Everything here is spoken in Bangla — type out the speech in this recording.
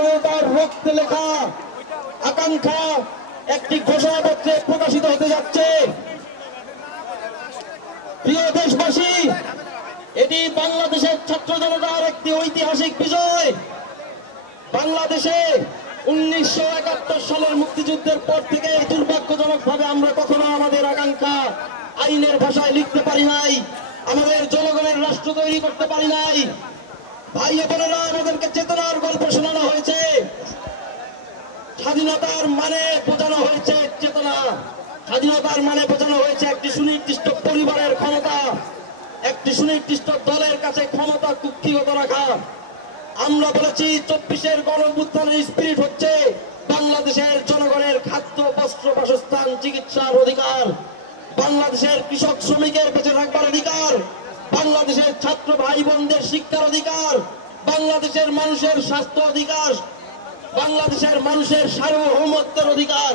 জনতার রক্তে লেখা আকাঙ্ক্ষা একটি ঘোষণাপত্রে প্রকাশিত হতে যাচ্ছে। প্রিয় দেশবাসী, এটি বাংলাদেশের ছাত্র জনতার একটি ঐতিহাসিক বিজয়। বাংলাদেশে 1971 সালের মুক্তিযুদ্ধের পর থেকে দুর্ভাগ্যজনকভাবে আমরা কখনো আমাদের আকাঙ্ক্ষা আইনের ভাষায় লিখতে পারি নাই, আমাদের জনগণের রাষ্ট্র তৈরি করতে পারি নাই। ভাই বোনেরা, আমাদেরকে চেতনার গল্প শোনানো হয়েছে। স্বাধীনতার মানে বোঝানো হয়েছে চেতনা, স্বাধীনতার মানে বোঝানো হয়েছে একটি সুনির্দিষ্ট পরিবারের ক্ষমতা, একটি সুনির্দিষ্ট দলের কাছে ক্ষমতা কুক্ষিগত রাখা। আমরা বলেছি 24-এর গণঅভ্যুত্থানের স্পিরিট হচ্ছে বাংলাদেশের জনগণের খাদ্য, বস্ত্র, বাসস্থান, চিকিৎসার অধিকার, বাংলাদেশের কৃষক শ্রমিকের বেঁচে থাকবার অধিকার, বাংলাদেশের ছাত্র ভাই বোনদের শিক্ষার অধিকার, বাংলাদেশের মানুষের স্বাস্থ্য অধিকার, বাংলাদেশের মানুষের সার্বভৌমত্বের অধিকার।